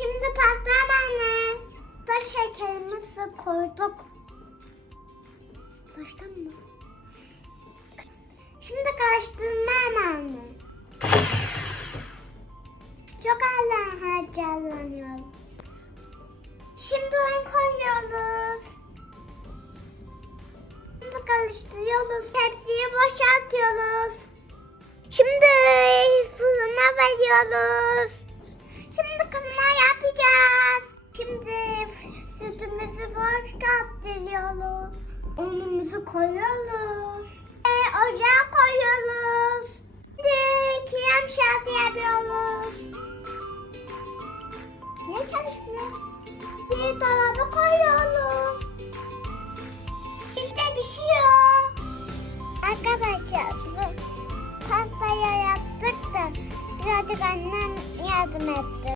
Şimdi pasta anne. Da şekerimizi koyduk. Baştan mı? Şimdi karıştırma anne. Çok hala harcanlanıyor. Şimdi un koyuyoruz. Şimdi karıştırıyoruz. Tepsiyi boşaltıyoruz. Şimdi fırına veriyoruz. Şimdi sütümüzü boşaltıyoruz. Unumuzu koyuyoruz. E, ocağa koyuyoruz. Şimdi krem şanti yapıyoruz. Niye çalışmıyor? Bir dolaba koyuyoruz. İşte pişiyor. Arkadaşlar bu pastayı yaptık da birazcık annem yardım etti.